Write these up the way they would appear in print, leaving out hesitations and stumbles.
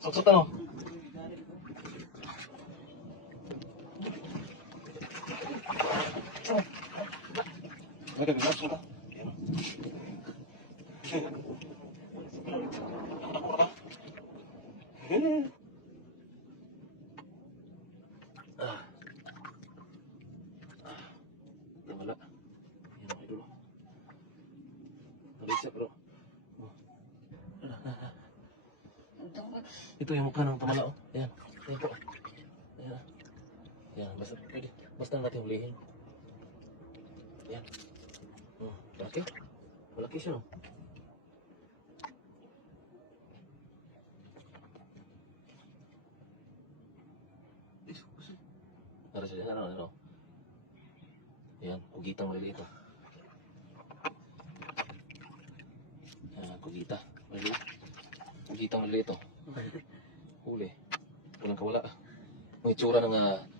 Suksutan mo. Lagay, relax ka. Wala. Yan ang idol. Nalisa bro. Ito yung mukha ng pamala oh. Ayan. Ayan po. Ayan. Ayan. Basta, pwede. Basta natin hulihin. Ayan. Malaki. Malaki siya no. Tara siya. Ano. Ayan. Kugitang maliliit oh. Ayan. Kugita. Maliliit. Kugitang maliliit oh. Huli. Walang kawala. May itsura ng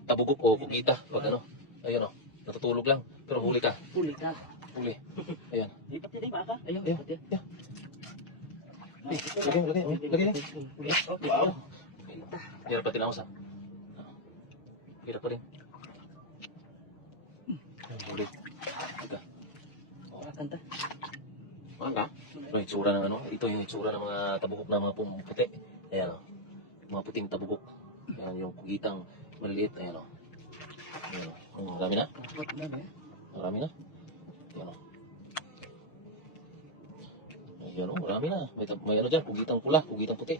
tabugok o kugita. Pag ano. Ayun oh. Natutulog lang. Pero huli ka. Huli ka. Huli. Ayan. Lipat niya din baka. Ayun, Ayan. lipat niya. Ayan. Lagay. Wow. Hirap pa tinakos ha. Hirap pa rin. Huli. Ika. Kanta. Maka? Ito yung itsura ng ano. Ito yung itsura ng mga tabugok na mga puti. Ayan o. Mga puting tabugok. Ayan yung kugitang maliliit. Ayan o. Ayan o. Marami na? Marami na? Ayan o. Ayan o. Marami na. May ano dyan. Kugitang pula. Kugitang puti.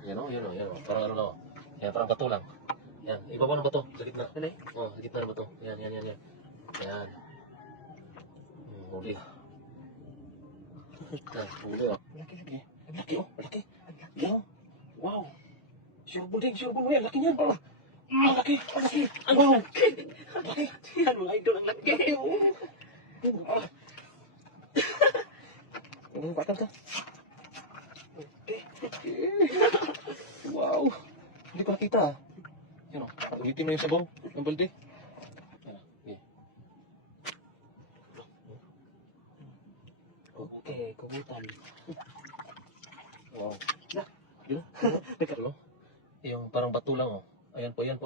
Ayan o. Ayan o. Parang ano na o. Ayan. Parang bato lang. Ayan. Iba ng bato. Sa gitna. O. Sa gitna ng bato. Ayan. Ayan. Huli. Huli o. Laki. Laki o. Laki. Ayan o. Wow. Sure bull mo yan. Laki niyan. Laki. Wow. Laki. Yan mga idol ang laki. Ano yung batang ka? Wow. Hindi ko nakita ah. Yan o. Ulitin mo yung sabaw ng balde. Okay, kubutan. Wow. Yun. Ano? Yung parang bato lang oh. Ayan po yung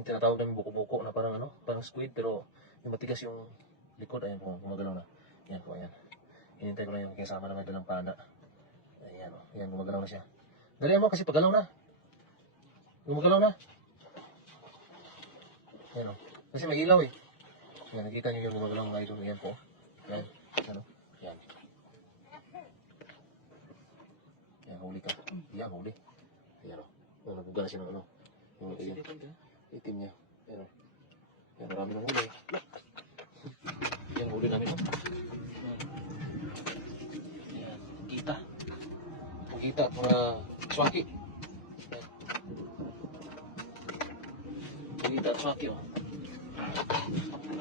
tinatawag namin buko-buko na parang ano, parang squid pero yung matigas yung likod. Ayan po, gumagalaw na. Ayan po, ayan. Hinintay ko lang yung kasama ng dalang pana. Ayan o, ayan, gumagalaw na siya. Dalihan mo kasi pagalaw na. Gumagalaw na. Ayan o, kasi may ilaw eh. Ayan, nakita nyo yung gumagalaw ng idol. Ayan po. Ayan, ano, ayan. Ayan, huli ka. Ayan, huli. Ayan o, naguga na siya ng ano. Yung itim niya. Ayan o. Ayan, marami ng huli. Ayan, huli namin o. Kita mga swaki. Kita swaki oh.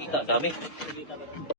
Kita dami.